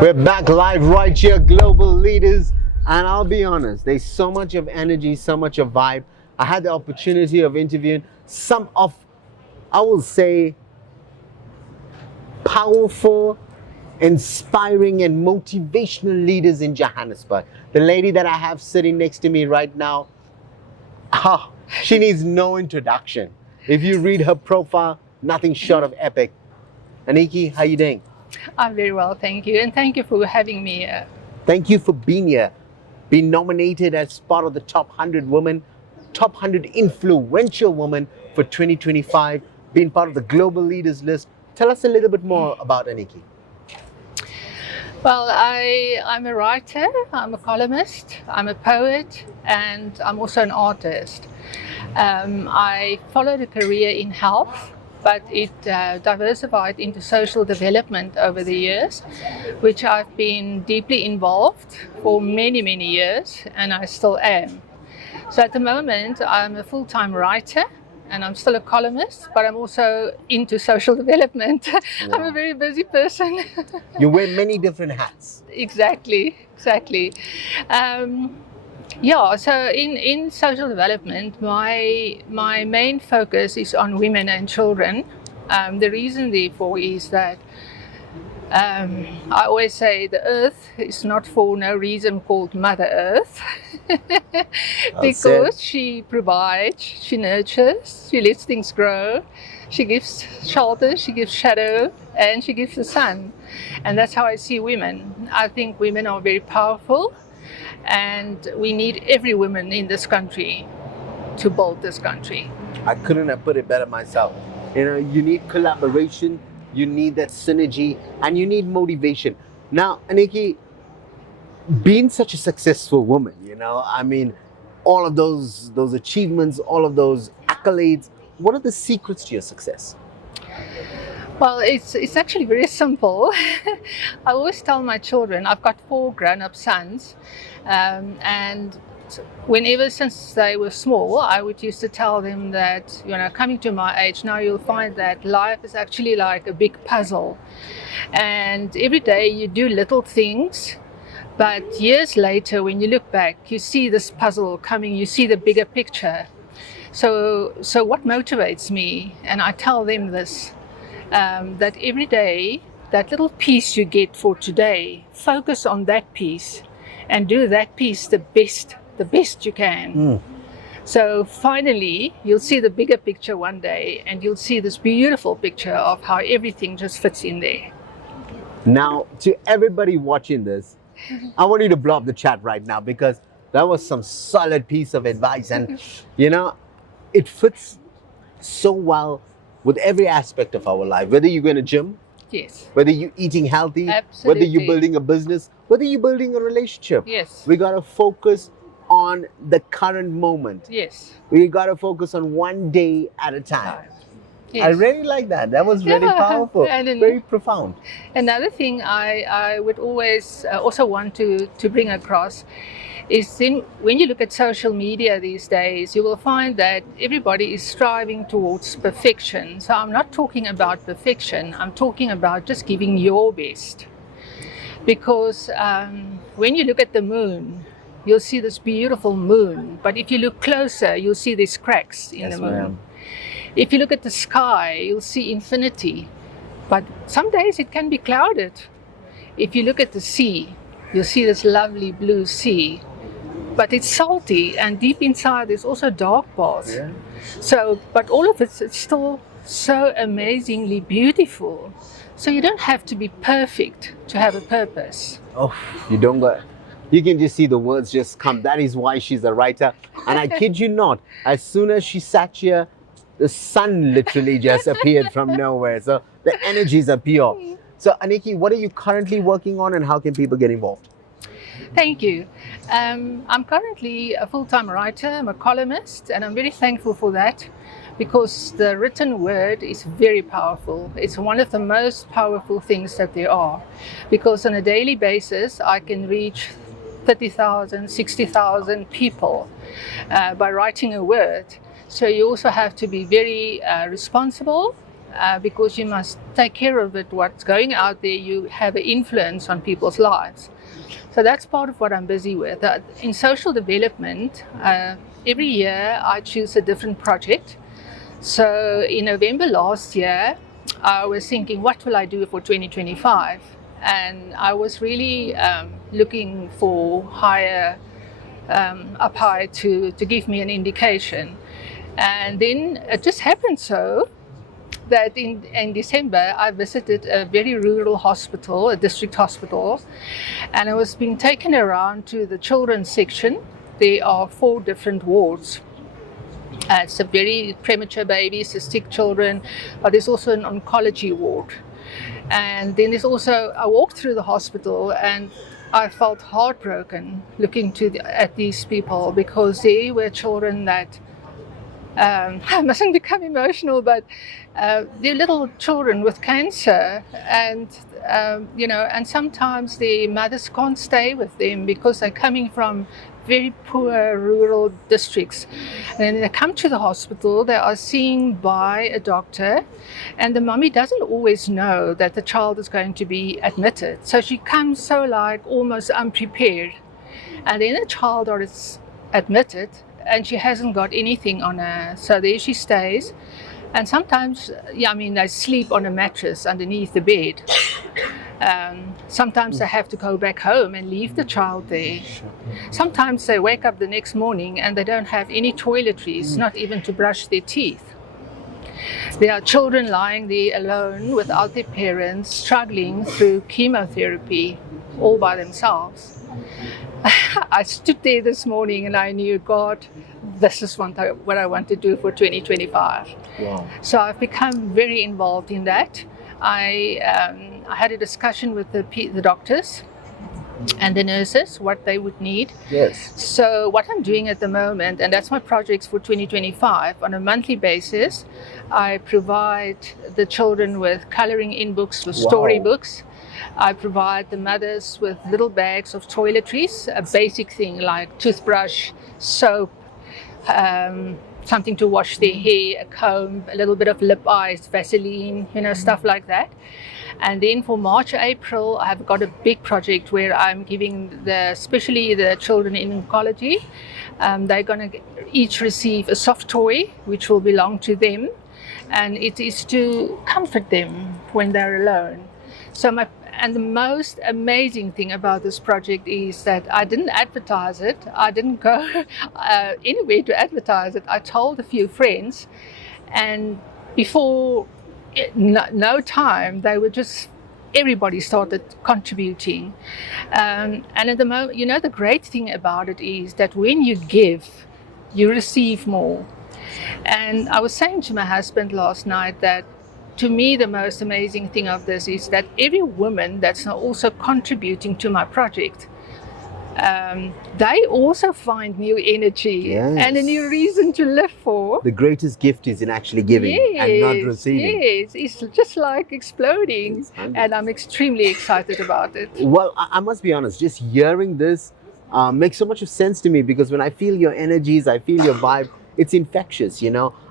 We're back live right here, Global Leaders. And I'll be honest, there's so much of energy, so much of vibe. I had the opportunity of interviewing some of, I will say, powerful, inspiring, and motivational leaders in Johannesburg. The lady that I have sitting next to me right now, she needs no introduction. If you read her profile, nothing short of epic. ANIKI, how you doing? I'm very well, thank you. And thank you for having me here. Thank you for being here. Being nominated as part of the top 100 women, top 100 influential women for 2025, being part of the Global Leaders list. Tell us a little bit more about ANIKI. Well, I'm a writer, I'm a columnist, I'm a poet, and I'm also an artist. I followed a career in health, but it diversified into social development over the years, which I've been deeply involved for many, many years, and I still am. So at the moment, I'm a full-time writer, and I'm still a columnist, but I'm also into social development. Yeah. I'm a very busy person. You wear many different hats. Exactly. So in social development, my main focus is on women and children. The reason therefore is that I always say the earth is not for no reason called Mother Earth. Because she provides, she nurtures, she lets things grow, she gives shelter, she gives shadow, and she gives the sun. And that's how I see women. I think women are very powerful, and we need every woman in this country to build this country. I couldn't have put it better myself. You know, you need collaboration, you need that synergy, and you need motivation. Now, ANIKI, being such a successful woman, I mean, all of those achievements, all of those accolades, what are the secrets to your success? Well, it's actually very simple. I always tell my children, I've got 4 grown-up sons, and whenever since they were small, I would used to tell them that, coming to my age now, you'll find that life is actually like a big puzzle. And every day you do little things, but years later, when you look back, you see this puzzle coming, you see the bigger picture. So what motivates me, and I tell them this, that every day, that little piece you get for today, focus on that piece and do that piece the best you can. So finally, you'll see the bigger picture one day, and you'll see this beautiful picture of how everything just fits in there. Now, to everybody watching this, I want you to blow up the chat right now, because that was some solid piece of advice, and it fits so well with every aspect of our life, whether you're going to gym, yes, whether you're eating healthy, absolutely, whether you're building a business, whether you're building a relationship. Yes, we got to focus on the current moment. Yes, we got to focus on one day at a time. Yes. I really like that. That was very powerful, very profound. Another thing I would always also want to bring across is then when you look at social media these days, you will find that everybody is striving towards perfection. So I'm not talking about perfection, I'm talking about just giving your best. Because when you look at the moon, you'll see this beautiful moon, but if you look closer, you'll see these cracks in the moon. Ma'am. If you look at the sky, you'll see infinity, but some days it can be clouded. If you look at the sea, you'll see this lovely blue sea, but it's salty, and deep inside there's also dark parts. Yeah. So, but all of it's still so amazingly beautiful. So you don't have to be perfect to have a purpose. Oh, you don't go. You can just see the words just come. That is why she's a writer. And I kid you not, as soon as she sat here, the sun literally just appeared from nowhere. So the energies are pure. So ANIKI, what are you currently working on, and how can people get involved? Thank you. I'm currently a full-time writer, I'm a columnist, and I'm very thankful for that, because the written word is very powerful. It's one of the most powerful things that there are, because on a daily basis I can reach 30,000, 60,000 people by writing a word. So you also have to be very responsible because you must take care of it. What's going out there, you have an influence on people's lives. So that's part of what I'm busy with. In social development, every year I choose a different project. So in November last year, I was thinking, what will I do for 2025? And I was really looking for up high to give me an indication. And then it just happened so that in December I visited a very rural hospital, a district hospital, and I was being taken around to the children's section. There are 4 different wards. It's a very premature babies, cystic children, but there's also an oncology ward. And then there's also, I walked through the hospital and I felt heartbroken looking at these people, because they were children that, I mustn't become emotional, but they're little children with cancer, and and sometimes their mothers can't stay with them because they're coming from very poor rural districts. And they come to the hospital, they are seen by a doctor, and the mommy doesn't always know that the child is going to be admitted. So she comes so almost unprepared. And then the child is admitted and she hasn't got anything on her. So there she stays. And sometimes, they sleep on a mattress underneath the bed. Sometimes they have to go back home and leave the child there. Sometimes they wake up the next morning and they don't have any toiletries, not even to brush their teeth. There are children lying there alone without their parents, struggling through chemotherapy all by themselves. I stood there this morning and I knew, God, this is what I want to do for 2025. Wow. So I've become very involved in that. I had a discussion with the doctors and the nurses, what they would need. Yes. So what I'm doing at the moment, and that's my projects for 2025, on a monthly basis, I provide the children with coloring in books, with storybooks. I provide the mothers with little bags of toiletries, a basic thing like toothbrush, soap, something to wash their hair, a comb, a little bit of lip ice, Vaseline, stuff like that. And then for March, April, I've got a big project where I'm giving especially the children in oncology, they're going to each receive a soft toy, which will belong to them. And it is to comfort them when they're alone. And the most amazing thing about this project is that I didn't advertise it. I didn't go anywhere to advertise it. I told a few friends, and before no time, everybody started contributing. And at the moment, the great thing about it is that when you give, you receive more. And I was saying to my husband last night that, to me, the most amazing thing of this is that every woman that's now also contributing to my project, they also find new energy and a new reason to live for. The greatest gift is in actually giving and not receiving. Yes, it's just like exploding, and I'm extremely excited about it. Well, I must be honest, just hearing this makes so much of sense to me, because when I feel your energies, I feel your vibe, it's infectious,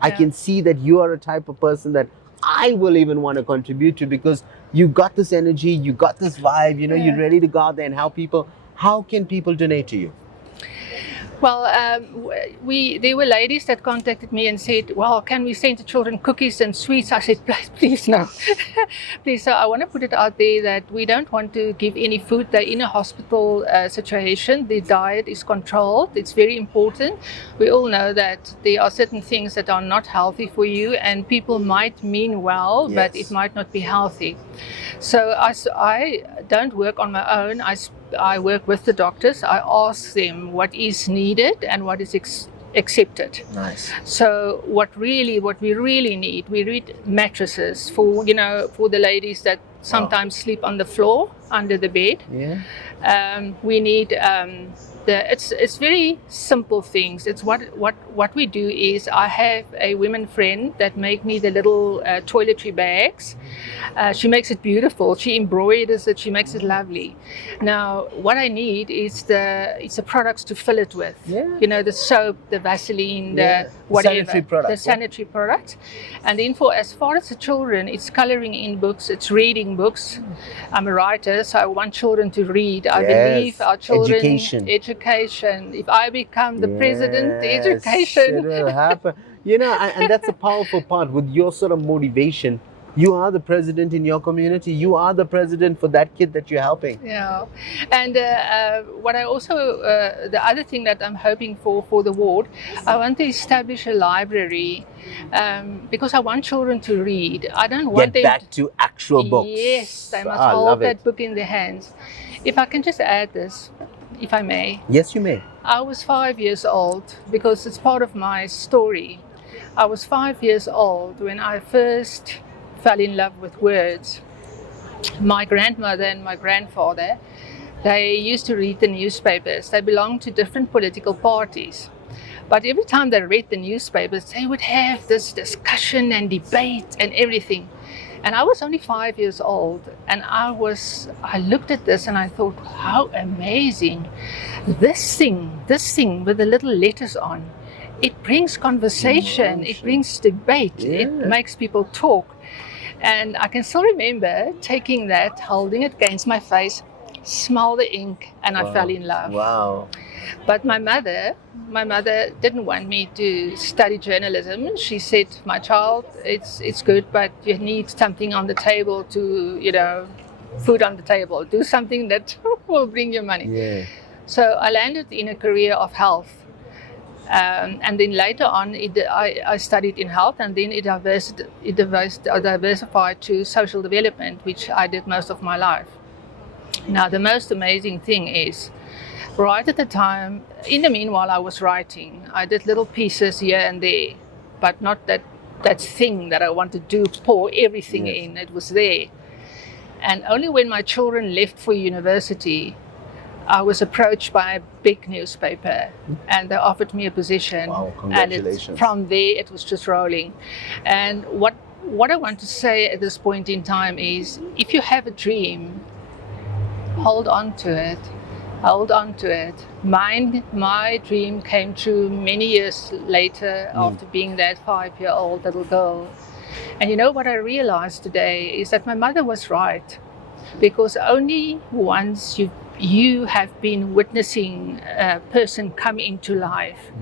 I can see that you are a type of person that I will even want to contribute to, because you got this energy, you got this vibe, you're ready to go out there and help people. How can people donate to you? Well, there were ladies that contacted me and said, well, can we send the children cookies and sweets? I said, please no. Please, so I want to put it out there that we don't want to give any food. They're in a hospital situation. The diet is controlled. It's very important. We all know that there are certain things that are not healthy for you, and people might mean well, but it might not be healthy. So I don't work on my own. I work with the doctors. I ask them what is needed and what is accepted. Nice. So what we really need mattresses for the ladies that sometimes sleep on the floor. under the bed. Yeah. We need it's very simple things. It's what we do is I have a women friend that make me the little toiletry bags. She makes it beautiful. She embroiders it. She makes it lovely. Now, what I need is the products to fill it with. Yeah. You know, the soap, the Vaseline, Yeah. the whatever, Sanitary products, the sanitary products. And then for as far as the children, it's coloring in books, it's reading books. I'm a writer, so I want children to read. I believe our children education. If I become the president, the education. It'll happen. You know, and that's a powerful part with your sort of motivation. You are the president in your community. You are the president for that kid that you're helping. Yeah, and what I also, the other thing that I'm hoping for the ward, I want to establish a library because I want children to read. I don't want them back to actual books. Yes, they must hold that book in their hands. If I can just add this, if I may. Yes, you may. I was 5 years old because it's part of my story. I was 5 years old when I first fell in love with words. My grandmother and my grandfather, they used to read the newspapers. They belonged to different political parties. But every time they read the newspapers, they would have this discussion and debate and everything. And I was only 5 years old, and I looked at this and I thought, how amazing. This thing with the little letters on, it brings conversation, it brings debate, it makes people talk. And I can still remember taking that, holding it against my face, smell the ink, and I fell in love. Wow. But my mother didn't want me to study journalism. She said, my child, it's good, but you need something on the table to, food on the table. Do something that will bring you money. Yeah. So I landed in a career of health. And then later on, I studied in health, and then it diversified to social development, which I did most of my life. Now, the most amazing thing is, right at the time, in the meanwhile, I was writing. I did little pieces here and there, but not that thing that I wanted to pour everything in. It was there. And only when my children left for university, I was approached by a big newspaper and they offered me a position. Wow, congratulations. And from there, it was just rolling. And what I want to say at this point in time is, if you have a dream, hold on to it. Hold on to it. My dream came true many years later after being that 5-year-old little girl. And you know what I realized today is that my mother was right, because only once you have been witnessing a person come into life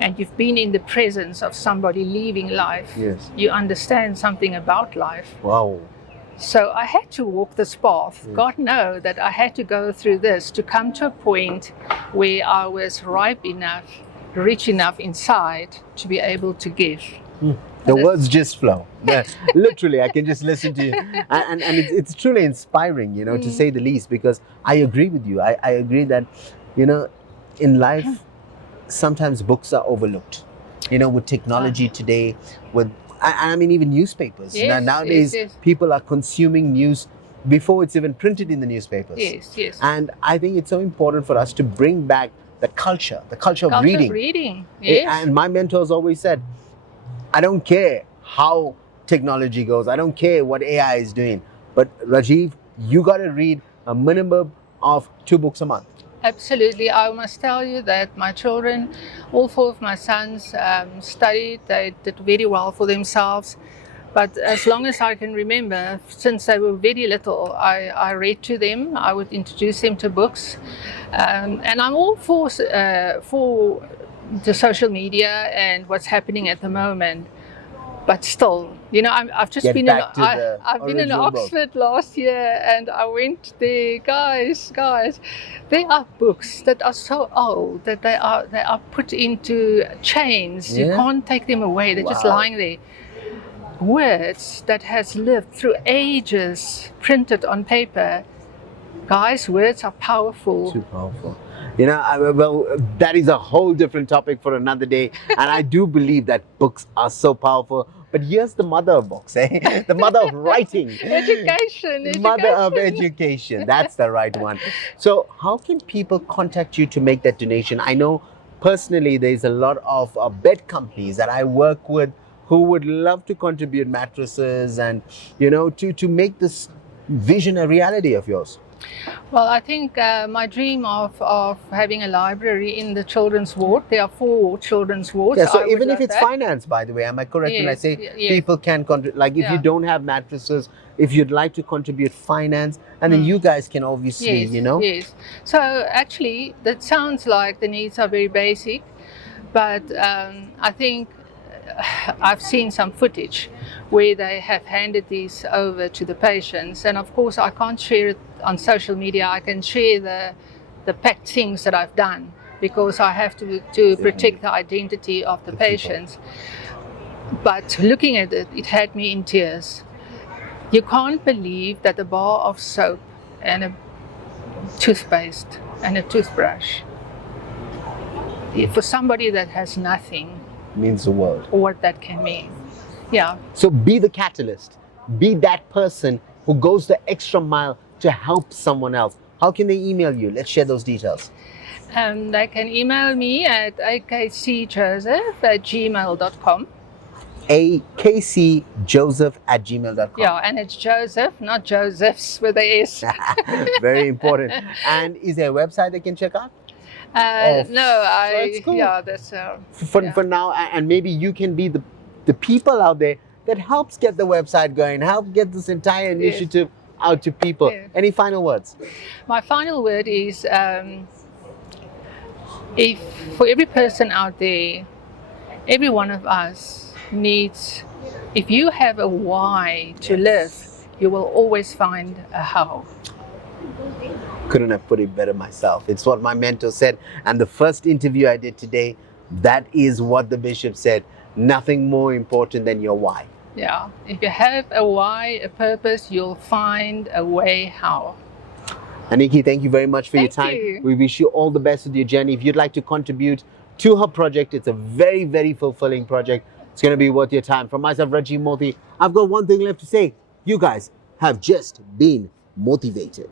and you've been in the presence of somebody leaving life, you understand something about life. Wow. So I had to walk this path. God knows that I had to go through this to come to a point where I was ripe enough, rich enough inside to be able to give. The words just flow. Yeah, literally, I can just listen to you. And it's truly inspiring, to say the least, because I agree with you. I agree that, in life, sometimes books are overlooked. With technology today, even newspapers. Nowadays, people are consuming news before it's even printed in the newspapers. Yes. And I think it's so important for us to bring back the culture of reading. Yes. And my mentors always said, I don't care how technology goes. I don't care what AI is doing. But Rajiv, you got to read a minimum of 2 books a month. Absolutely. I must tell you that my children, all 4 of my sons, studied. They did very well for themselves. But as long as I can remember, since they were very little, I read to them. I would introduce them to books. And I'm all for the social media and what's happening at the moment. But still, I've just been in Oxford last year, and I went there, guys. There are books that are so old that they are put into chains. You can't take them away. They're just lying there. Words that has lived through ages, printed on paper. Guys, words are powerful. Too powerful. That is a whole different topic for another day. And I do believe that books are so powerful. But here's the mother of books, eh? The mother of writing. Education. Mother of education. That's the right one. So how can people contact you to make that donation? I know personally there's a lot of bed companies that I work with who would love to contribute mattresses and, to make this vision a reality of yours. Well, I think my dream of having a library in the children's ward, there are 4 children's wards. Yeah, so I would even if love it's that. financed, by the way, am I correct when I Yes, say yes. people can contribute? Like if you Yeah. don't have mattresses, if you'd like to contribute finance, and then you guys can obviously, Yes, yes. So actually, that sounds like the needs are very basic, but I think I've seen some footage where they have handed these over to the patients, and of course I can't share it on social media. I can share the packed things that I've done because I have to protect the identity of the patients. But looking at it, it had me in tears. You can't believe that a bar of soap and a toothpaste and a toothbrush, for somebody that has nothing, means the world. what that can mean. Yeah. So be the catalyst. Be that person who goes the extra mile to help someone else. How can they email you? Let's share those details. They can email me at akcjoseph@gmail.com. akcjoseph@gmail.com. Yeah, and it's Joseph, not Josephs with a S. Very important. And is there a website they can check out? No, that's cool. yeah, that's For now, and maybe you can be the people out there that helps get the website going, help get this entire initiative out to people. Yeah. Any final words? My final word is if for every person out there, every one of us needs, if you have a why to live, you will always find a how. Couldn't have put it better myself. It's what my mentor said. And the first interview I did today, that is what the bishop said. Nothing more important than your why. Yeah, if you have a why, a purpose, you'll find a way how. ANIKI, thank you very much for your Thank time. you. We wish you all the best with your journey. If you'd like to contribute to her project, it's a very, very fulfilling project. It's going to be worth your time. From myself, Rajiv Mothie, I've got one thing left to say. You guys have just been motivated.